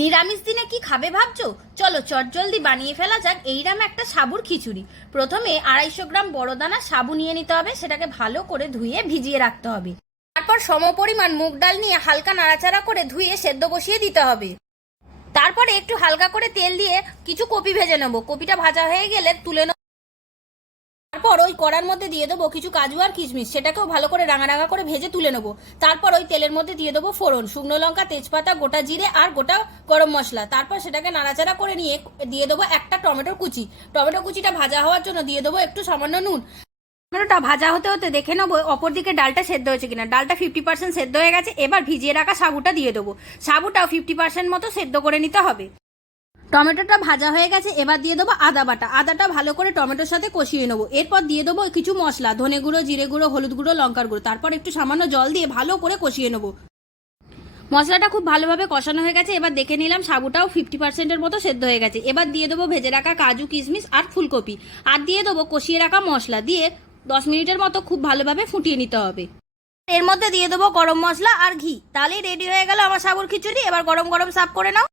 নিরামিষ দিনে কি খাবে ভাবছো? চলো চটজলদি বানিয়ে ফেলা যাক এইরকম একটা সাবুর খিচুড়ি। প্রথমে 250 গ্রাম বড় দানা সাবু নিয়ে নিতে হবে, সেটাকে ভালো করে ধুয়ে ভিজিয়ে রাখতে হবে। তারপর সমপরিমাণ মুগ ডাল নিয়ে হালকা নাড়াচাড়া করে ধুয়ে সেদ্ধ বসিয়ে দিতে হবে। তারপরে একটু হালকা করে তেল দিয়ে কিছু কপি ভেজে নেবো। কপিটা ভাজা হয়ে গেলে তুলে নেবো। তারপর ওই কড়ার মধ্যে দিয়ে দেবো কিছু কাজু আর কিশমিশ, সেটাকেও ভালো করে রাঙা রাঙা করে ভেজে তুলে নেবো। তারপর ওই তেলের মধ্যে দিয়ে দেবো ফোড়ন, শুকনো লঙ্কা, তেজপাতা, গোটা জিরে আর গোটা গরম মশলা। তারপর সেটাকে নাড়াচাড়া করে নিয়ে দিয়ে দেবো একটা টমেটোর কুচি। টমেটো কুচিটা ভাজা হওয়ার জন্য দিয়ে দেবো একটু সামান্য নুন। টমেটোটা ভাজা হতে হতে দেখে নেবো অপর দিকে ডালটা সেদ্ধ হয়েছে কিনা। ডালটা 50% সেদ্ধ হয়ে গেছে। এবার ভিজিয়ে রাখা সাবুটা দিয়ে দেবো। সাবুটাও 50% মতো সেদ্ধ করে নিতে হবে। টমেটোটা ভাজা হয়ে গেছে। এবার দিয়ে দেবো আদা বাটা। আদাটা ভালো করে টমেটোর সাথে কষিয়ে নেবো। এরপর দিয়ে দেবো কিছু মশলা, ধনে গুঁড়ো, জিরে গুঁড়ো, হলুদ গুঁড়ো, লঙ্কার গুঁড়ো। তারপর একটু সামান্য জল দিয়ে ভালো করে কষিয়ে নেবো। মশলাটা খুব ভালোভাবে কষানো হয়ে গেছে। এবার দেখে নিলাম সাবুটাও 50%-এর মতো সেদ্ধ হয়ে গেছে। এবার দিয়ে দেবো ভেজে রাখা কাজু, কিশমিশ আর ফুলকপি। আর দিয়ে দেবো কষিয়ে রাখা মশলা। দিয়ে 10 মিনিটের মতো খুব ভালোভাবে ফুটিয়ে নিতে হবে। এর মধ্যে দিয়ে দেবো গরম মশলা আর ঘি। তাহলেই রেডি হয়ে গেল আমার সাবুর খিচুড়ি। এবার গরম গরম সার্ভ করে নাও।